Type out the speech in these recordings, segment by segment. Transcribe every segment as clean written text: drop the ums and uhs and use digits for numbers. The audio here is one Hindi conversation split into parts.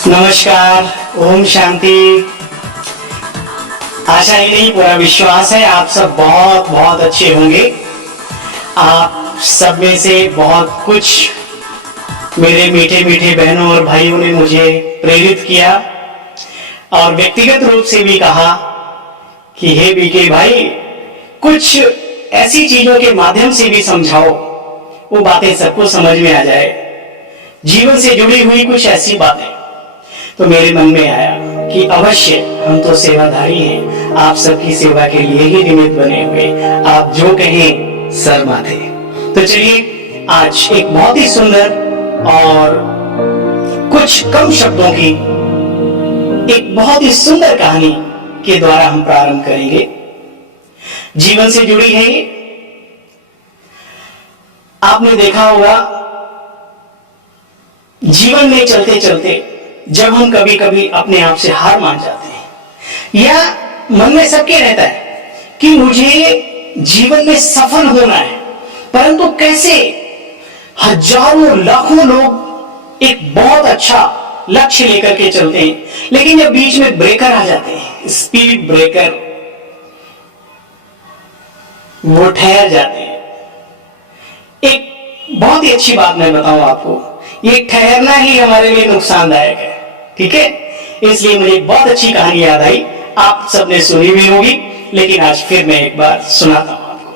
नमस्कार। ओम शांति। आशा ही नहीं पूरा विश्वास है आप सब बहुत बहुत अच्छे होंगे। आप सब में से बहुत कुछ मेरे मीठे मीठे बहनों और भाइयों ने मुझे प्रेरित किया और व्यक्तिगत रूप से भी कहा कि हे बीके भाई, कुछ ऐसी चीजों के माध्यम से भी समझाओ, वो बातें सबको समझ में आ जाए, जीवन से जुड़ी हुई कुछ ऐसी बातें। तो मेरे मन में आया कि अवश्य हम तो सेवाधारी हैं, आप सबकी सेवा के लिए ही निमित्त बने हुए, आप जो कहें सर माथे। तो चलिए आज एक बहुत ही सुंदर और कुछ कम शब्दों की एक बहुत ही सुंदर कहानी के द्वारा हम प्रारंभ करेंगे। जीवन से जुड़ी है ये। आपने देखा होगा जीवन में चलते चलते जब हम कभी कभी अपने आप से हार मान जाते हैं या मन में सबके रहता है कि मुझे जीवन में सफल होना है, परंतु कैसे हजारों लाखों लोग एक बहुत अच्छा लक्ष्य लेकर के चलते हैं, लेकिन जब बीच में ब्रेकर आ जाते हैं, स्पीड ब्रेकर, वो ठहर जाते हैं। एक बहुत ही अच्छी बात मैं बताऊं आपको, ये ठहरना ही हमारे लिए नुकसानदायक है, ठीक है। इसलिए मुझे एक बहुत अच्छी कहानी याद आई, आप सबने सुनी भी होगी, लेकिन आज फिर मैं एक बार सुनाता हूं आपको।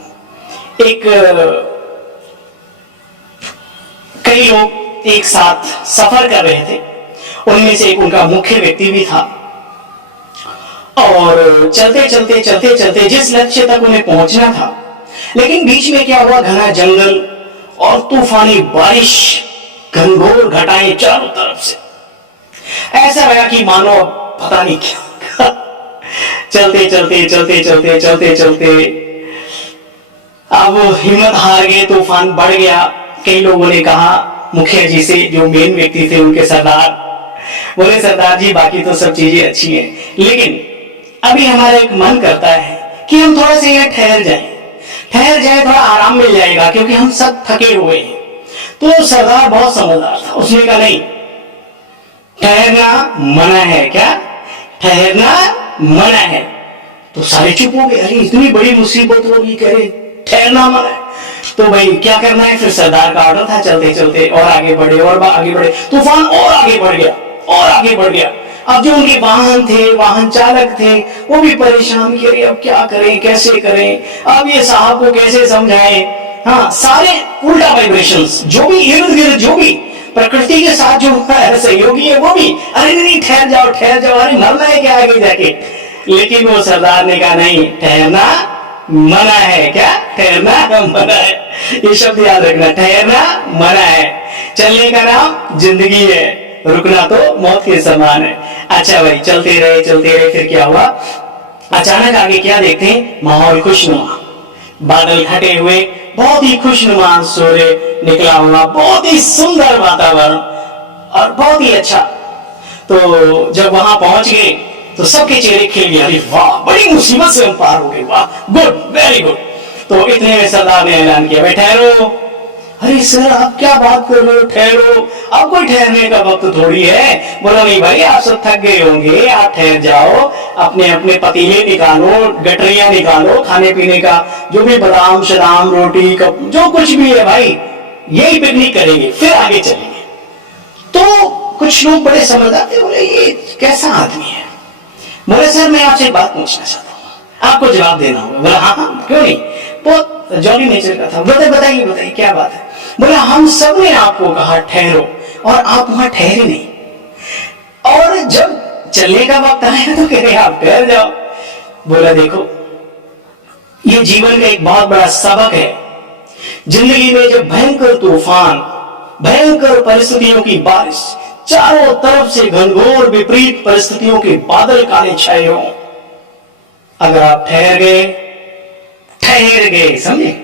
कई लोग एक साथ सफर कर रहे थे, उनमें से एक उनका मुख्य व्यक्ति भी था और चलते चलते चलते चलते जिस लक्ष्य तक उन्हें पहुंचना था, लेकिन बीच में क्या हुआ, घना जंगल और तूफानी बारिश, घनघोर घटाएं चारों तरफ से। ऐसा लगा कि मानो पता नहीं क्या चलते चलते चलते चलते चलते चलते अब हिम्मत हार गए, तूफान बढ़ गया। कई लोगों ने कहा मुखिया जी से, जो मेन व्यक्ति थे उनके सरदार, बोले सरदार जी बाकी तो सब चीजें अच्छी हैं, लेकिन अभी हमारा एक मन करता है कि हम थोड़ा सा यहाँ ठहर जाए, थोड़ा आराम मिल जाएगा, क्योंकि हम सब थके हुए हैं। तो सरदार बहुत समझदार था, उसने कहा नहीं, ठहरना मना है। क्या ठहरना मना है? तो सारे चुप हो गए। अरे इतनी बड़ी मुसीबत होगी, कह रहे ठहरना मना है, तो भाई क्या करना है? फिर सरदार का ऑर्डर था, चलते चलते और आगे बढ़े और आगे बढ़े, तूफान और आगे बढ़ गया और आगे बढ़ गया। अब जो उनके वाहन थे, वाहन चालक थे, वो भी परेशान कि अब क्या करें, कैसे करें, अब ये साहब को कैसे समझाएं। हाँ, सारे उल्टा वाइब्रेशंस, जो भी इर्द गिर्द, जो भी प्रकृति के साथ जो सहयोगी है, वो भी अरे नहीं ठहर जाओ, अरे मरना है क्या आगे जाके। लेकिन वो सरदार ने कहा नहीं, ठहरना मना है। क्या ठहरना मना है? ये शब्द याद रखना, ठहरना मना है। चलने का नाम जिंदगी है, रुकना तो मौत के समान है। अच्छा भाई, चलते रहे। फिर क्या हुआ, अचानक आगे क्या देखते हैं, माहौल खुशनुमा, बादल हटे हुए, बहुत ही खुशनुमा सूर्य निकला हुआ, बहुत ही सुंदर वातावरण और बहुत ही अच्छा। तो जब वहां पहुंच गए तो सबके चेहरे खिल गए, अरे वाह, बड़ी मुसीबत से हम पार हो गए, वाह, गुड, वेरी गुड। तो इतने में सरदार ने ऐलान किया, भाई ठहरो। अरे सर आप क्या बात कर रहे हो, ठहरो, अब कोई ठहरने का वक्त थोड़ी है। बोला नहीं भाई, आप सब थक गए होंगे, आप ठहर जाओ, अपने अपने पतीले निकालो, गटरियां निकालो, खाने पीने का जो भी बादाम शदाम रोटी जो कुछ भी है भाई, यही पिकनिक करेंगे, फिर आगे चलेंगे। तो कुछ लोग बड़े समझदार थे, बोले ये कैसा आदमी है। बोले सर मैं आपसे बात पूछना चाहता हूँ, आपको जवाब देना होगा। बोला हाँ, क्यों नहीं, बहुत जॉली नेचर का था। बताइए क्या बात है। बोला हम सब ने आपको कहा ठहरो, और आप वहां ठहरे नहीं, और जब चलने का वक्त आया तो कह रहे आप ठहर जाओ। बोला देखो, ये जीवन का एक बहुत बड़ा सबक है। जिंदगी में जब भयंकर तूफान, भयंकर परिस्थितियों की बारिश, चारों तरफ से घनघोर विपरीत परिस्थितियों के बादल काले छाए हों, अगर आप ठहर गए, समझे,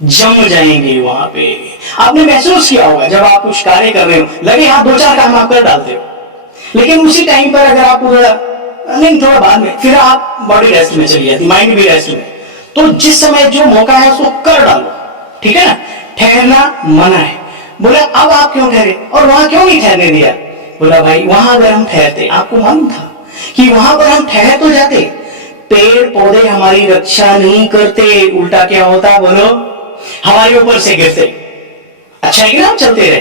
जम जाएंगे वहां पे। आपने महसूस किया होगा जब आप कुछ कार्य कर रहे हो, लगे हाथ दो चार काम आप कर डालते हो, लेकिन उसी टाइम पर अगर आप थोड़ा बाद में, फिर आप बॉडी रेस्ट में चली जाती, माइंड भी रेस्ट में। तो जिस समय जो मौका है उसको कर डालो, ठीक है ना। ठहरना मना है। बोले अब आप क्यों ठहरे और वहां क्यों नहीं ठहरने दिया? बोला भाई वहां अगर हम ठहरते, आपको मालूम था कि वहां पर हम ठहर तो जाते, पेड़ पौधे हमारी रक्षा नहीं करते, उल्टा क्या होता बोलो, हमारे ऊपर से गिरते। अच्छा है कि ना हम चलते रहे।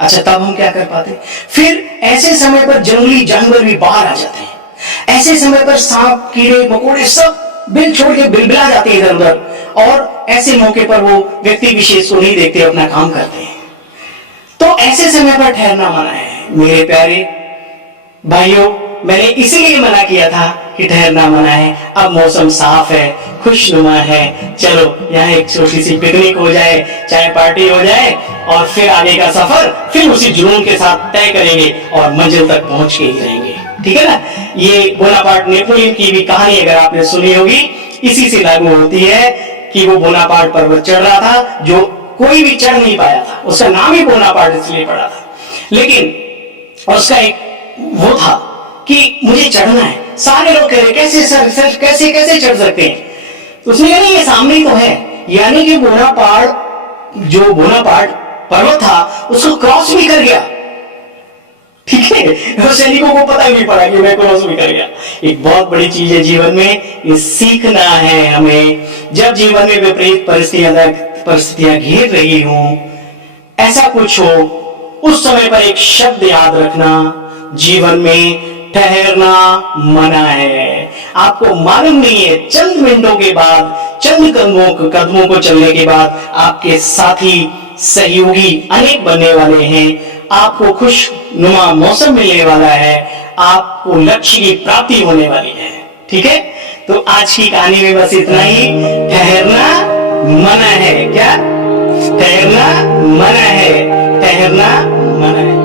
अच्छा तब हम क्या कर पाते? फिर ऐसे समय पर जंगली जानवर भी बाहर आ जाते हैं, ऐसे समय पर सांप कीड़े मकोड़े सब बिल छोड़ के बिलबिला जाते हैं इधर उधर, और ऐसे मौके पर वो व्यक्ति विशेष को नहीं देखते, अपना काम करते हैं। तो ऐसे समय पर ठहरना मना है। मेरे प्यारे भाइयों, मैंने इसीलिए मना किया था कि ठहरना मना है। अब मौसम साफ है, खुशनुमा है, चलो यहाँ एक छोटी सी पिकनिक हो जाए, चाय पार्टी हो जाए, और फिर आगे का सफर फिर उसी जुनून के साथ तय करेंगे और मंजिल तक पहुंच के ही रहेंगे। ठीक है ना? ये बोनापार्ट नेपोलियन की भी कहानी अगर आपने सुनी होगी, इसी से लागू होती है कि वो बोनापार्ट पर्वत चढ़ रहा था, जो कोई भी चढ़ नहीं पाया था। उसका नाम ही बोनापार्ट इसलिए पड़ा था। लेकिन उसका एक वो था कि मुझे चढ़ना है। सारे लोग कह रहे कैसे सर कैसे कैसे चढ़ सकते हैं? तो उसने कहा नहीं, ये सामने ही तो है। यानी कि बोनापार्ट, जो बोनापार्ट पर्वत था, उसको क्रॉस भी कर गया। ठीक है, तो सैनिकों को पता ही नहीं पड़ा कि मैं क्रॉस भी कर गया। एक बहुत बड़ी चीज है जीवन में, ये सीखना है हमें। जब जीवन में विपरीत परिस्थितियां घेर रही हो, ऐसा कुछ हो, उस समय पर एक शब्द याद रखना, जीवन में ठहरना मना है। आपको मालूम नहीं है, चंद मिनटों के बाद, चंद कदमों को चलने के बाद आपके साथी सहयोगी अनेक बनने वाले हैं। आपको खुशनुमा मौसम मिलने वाला है, आपको लक्ष्य की प्राप्ति होने वाली है। ठीक है, तो आज की कहानी में बस इतना ही। ठहरना मना है। क्या? ठहरना मना है, ठहरना मना है।